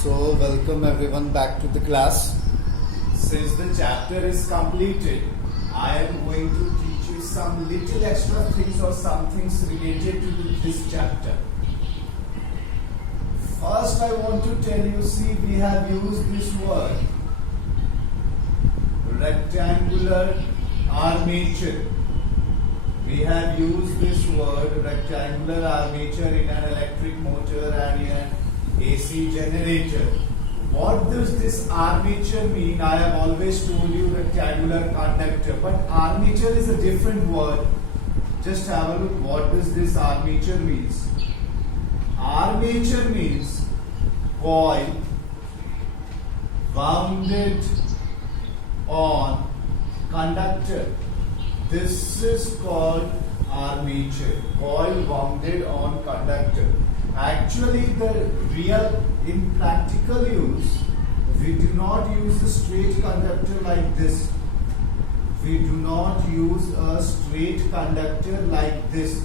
So, welcome everyone back to the class. Since the chapter is completed, I am going to teach you some little extra things or some things related to this chapter. First, I want to tell you, see, we have used this word rectangular armature. We have used this word rectangular armature in an electric motor and in an AC generator. What does this armature mean? I have always told you rectangular conductor, but armature is a different word. Just have a look. What does this armature means? Armature means coil wounded on conductor. This is called armature, coil wounded on conductor. Actually, in practical use, we do not use a straight conductor like this. We do not use a straight conductor like this.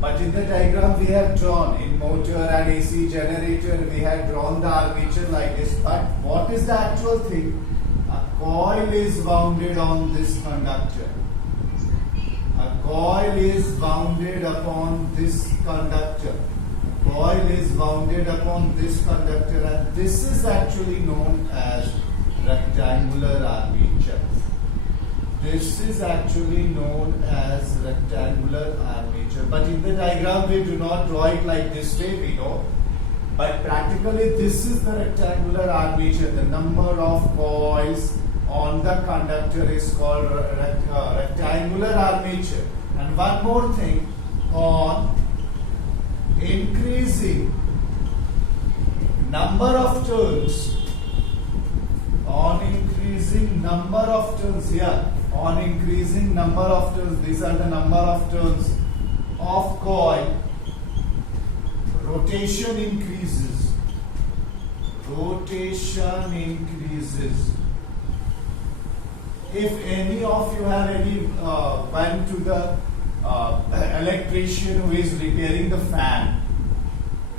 But in the diagram we have drawn, in motor and AC generator, we have drawn the armature like this. But what is the actual thing? A coil is wounded on this conductor. A coil is wounded upon this conductor. Coil is wounded upon this conductor, and this is actually known as rectangular armature. This is actually known as rectangular armature. But in the diagram we do not draw it like this way, we know. But practically this is the rectangular armature. The number of coils on the conductor is called rectangular armature. And one more thing, on increasing number of turns, on increasing number of turns, these are the number of turns of coil, rotation increases. If any of you have went to the electrician who is repairing the fan,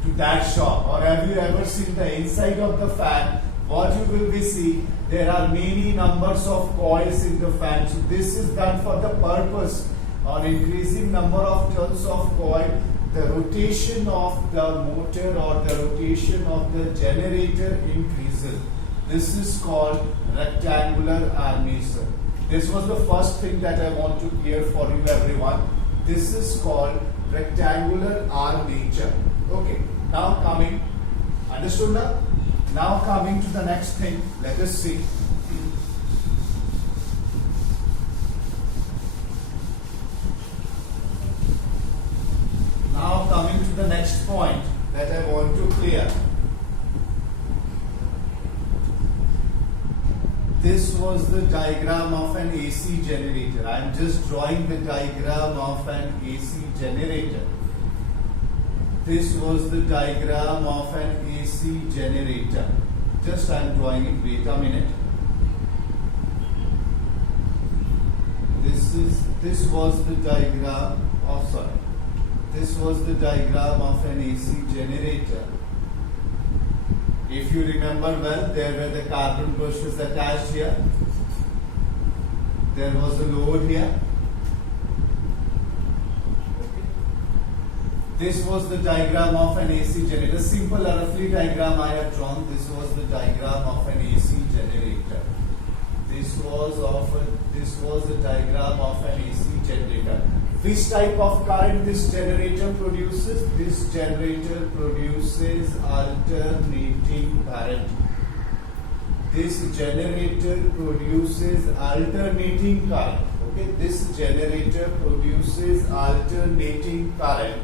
to that shop, or have you ever seen the inside of the fan, what you will be see, there are many numbers of coils in the fan. So this is done for the purpose on increasing number of turns of coil, the rotation of the motor or the rotation of the generator increases. This is called rectangular armature. This was the first thing that I want to clear for you everyone. This is called rectangular armature. Okay, now coming, understood now? Now coming to the next thing, let us see. Now coming to the next point that I want to clear. This was the diagram of an AC generator. I am just drawing the diagram of an AC generator. This was the diagram of an AC generator. Just I am drawing it. Wait a minute. This was the diagram of This was the diagram of an AC generator. If you remember well, there were the carbon brushes attached here. There was a load here. Okay. This was the diagram of an AC generator. Simple roughly diagram I have drawn. This was the diagram of an AC generator. This was the diagram of an AC generator. Which type of current this generator produces? This generator produces alternating current. This generator produces alternating current. Okay, this generator produces alternating current.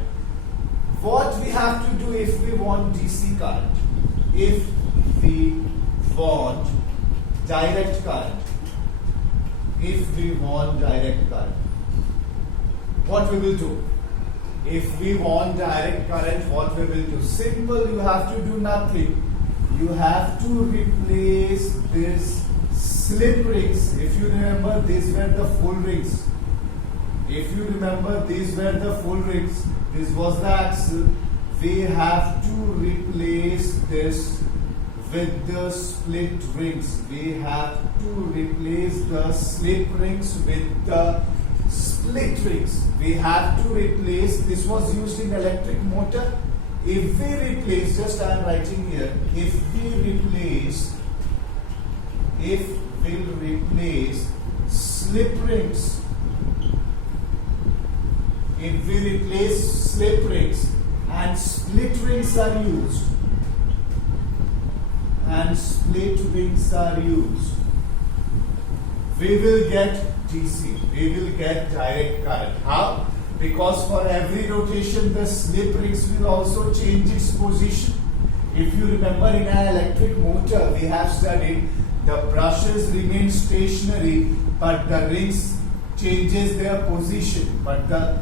What we have to do if we want DC current? If we want direct current. If we want direct current. What we will do? If we want direct current, what we will do? Simple, you have to do nothing. You have to replace this slip rings. If you remember, these were the full rings. This was the axle. We have to replace this with the split rings. We have to replace the slip rings with the split rings. We have to replace, this was used in electric motor. If we replace, just I am writing here, if we'll replace slip rings, if we replace slip rings and split rings are used, we will get DC, we will get direct current. How? Because for every rotation the slip rings will also change its position. If you remember, in an electric motor we have studied the brushes remain stationary but the rings changes their position, but the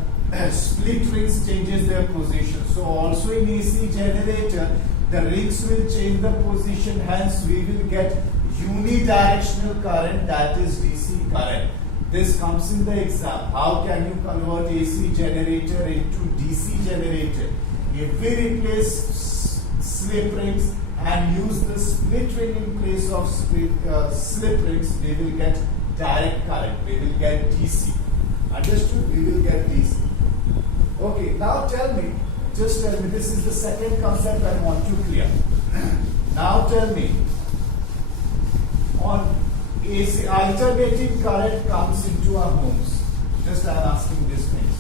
split rings changes their position. So also in AC generator the rings will change the position, hence we will get unidirectional current, that is DC current. This comes in the exam. How can you convert AC generator into DC generator? If we replace slip rings and use the split ring in place of slip rings, we will get direct current. We will get DC. Understood? We will get DC. Okay, now tell me, just tell me, this is the second concept I want to clear. Now tell me, on AC, alternating current comes into our homes. Just I am asking these things.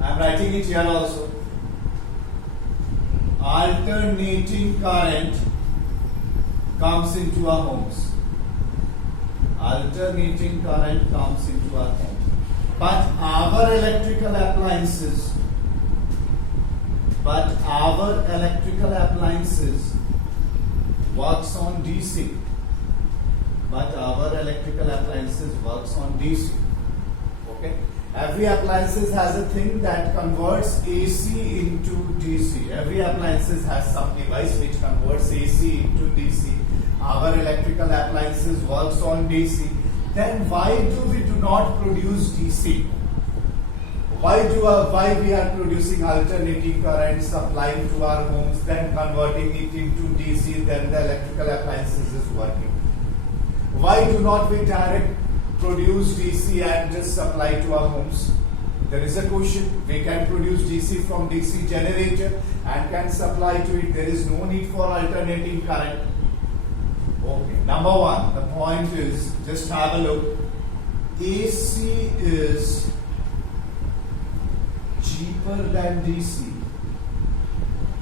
I am writing it here also. Alternating current comes into our homes. Alternating current comes into our homes. But our electrical appliances works on DC. Okay? Every appliances has a thing that converts AC into DC. Every appliances has some device which converts AC into DC. Our electrical appliances works on DC. Then why we do not produce DC? Why we are producing alternating current, supplying to our homes, then converting it into DC, then the electrical appliances is working? Why do not we direct produce DC and just supply to our homes? There is a question. We can produce DC from DC generator and can supply to it. There is no need for alternating current. Okay. Number one, the point is, just have a look. AC is cheaper than DC.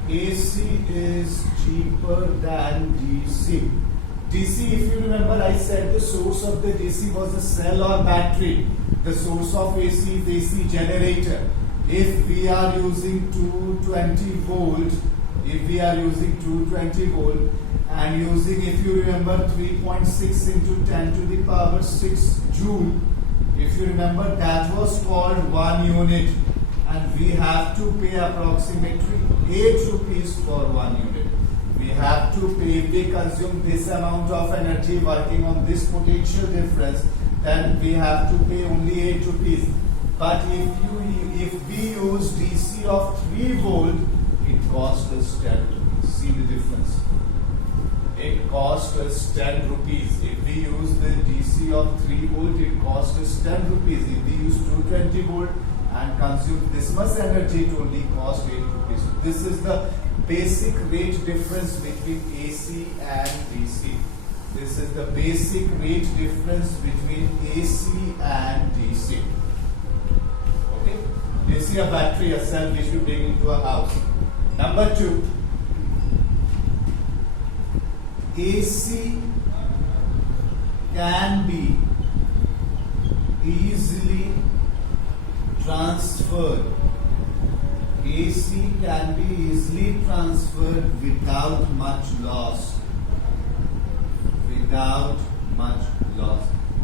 AC is cheaper than DC. DC, if you remember, I said the source of the DC was a cell or battery. The source of AC is AC generator. If we are using 220 volt, and using, if you remember, 3.6 into 10 to the power 6 joule, if you remember, that was called 1 unit, and we have to pay approximately 8 rupees for 1 unit. We have to pay, if we consume this amount of energy working on this potential difference, then we have to pay only 8 rupees. But if we use DC of 3 volt, it costs us 10 rupees. See the difference? It costs us 10 rupees. If we use the DC of 3 volt, it costs us 10 rupees. If we use 220 volt and consume this much energy, it only costs 8 rupees. So this is the basic rate difference between AC and DC. This is the basic rate difference between AC and DC. Okay? AC, a battery, a cell which we bring into a house. Number 2. AC can be easily transferred. AC can be easily transferred without much loss.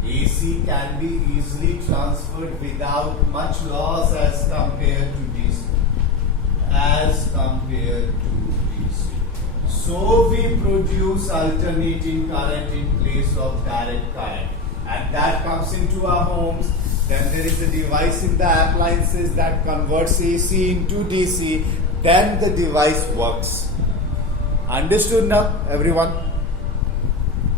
AC can be easily transferred without much loss as compared to DC. So we produce alternating current in place of direct current, and that comes into our homes. Then there is a device in the appliances that converts AC into DC. Then the device works. Understood now, everyone?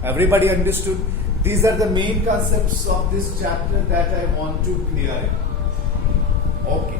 Everybody understood? These are the main concepts of this chapter that I want to clear it. Okay.